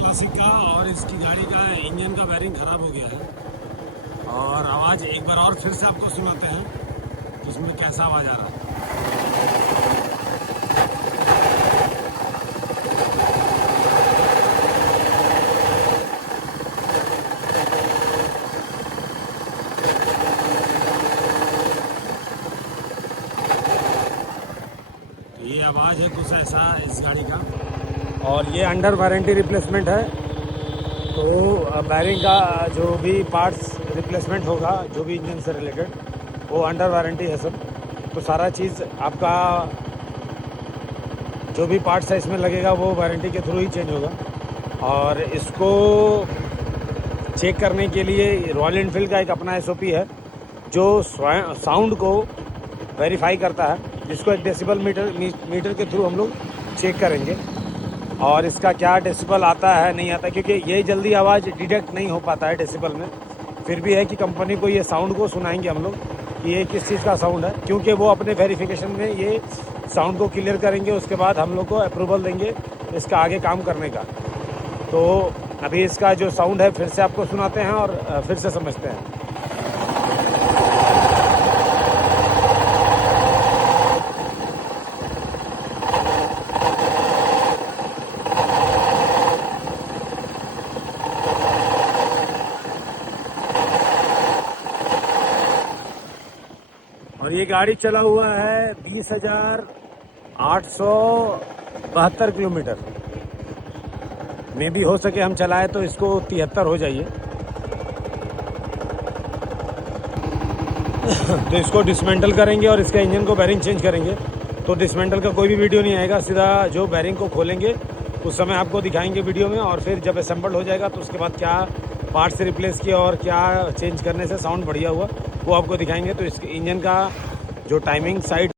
Classic का और इसकी गाड़ी का इंजन का वायरिंग ख़राब हो गया है। और आवाज़ एक बार और फिर से आपको सुनाते हैं कि इसमें कैसा आवाज़ आ रहा है। तो ये आवाज़ है कुछ ऐसा इस गाड़ी का। और ये अंडर वारंटी रिप्लेसमेंट है। तो बैरिंग का जो भी पार्ट्स रिप्लेसमेंट होगा, जो भी इंजन से रिलेटेड, वो अंडर वारंटी है सब। तो सारा चीज़ आपका जो भी पार्ट्स है इसमें लगेगा वो वारंटी के थ्रू ही चेंज होगा। और इसको चेक करने के लिए रॉयल एनफील्ड का एक अपना SOP है जो साउंड को वेरीफाई करता है, जिसको एक डेसिबल मीटर के थ्रू हम लोग चेक करेंगे। और इसका क्या डेसिबल आता है नहीं आता, क्योंकि ये जल्दी आवाज़ डिटेक्ट नहीं हो पाता है डेसिबल में। फिर भी है कि कंपनी को ये साउंड को सुनाएंगे हम लोग कि ये किस चीज़ का साउंड है, क्योंकि वो अपने वेरिफिकेशन में ये साउंड को क्लियर करेंगे। उसके बाद हम लोग को अप्रूवल देंगे इसका आगे काम करने का। तो अभी इसका जो साउंड है फिर से आपको सुनाते हैं और फिर से समझते हैं। और ये गाड़ी चला हुआ है 20,872 किलोमीटर। में भी हो सके हम चलाए तो इसको 73 हो जाइए। तो इसको डिसमेंटल करेंगे और इसका इंजन को बैरिंग चेंज करेंगे। तो डिसमेंटल का कोई भी वीडियो नहीं आएगा, सीधा जो बैरिंग को खोलेंगे उस समय आपको दिखाएंगे वीडियो में। और फिर जब असेंबल हो जाएगा तो उसके बाद क्या पार्ट से रिप्लेस किया और क्या चेंज करने से साउंड बढ़िया हुआ वो आपको दिखाएंगे। तो इसके इंजन का जो टाइमिंग साइड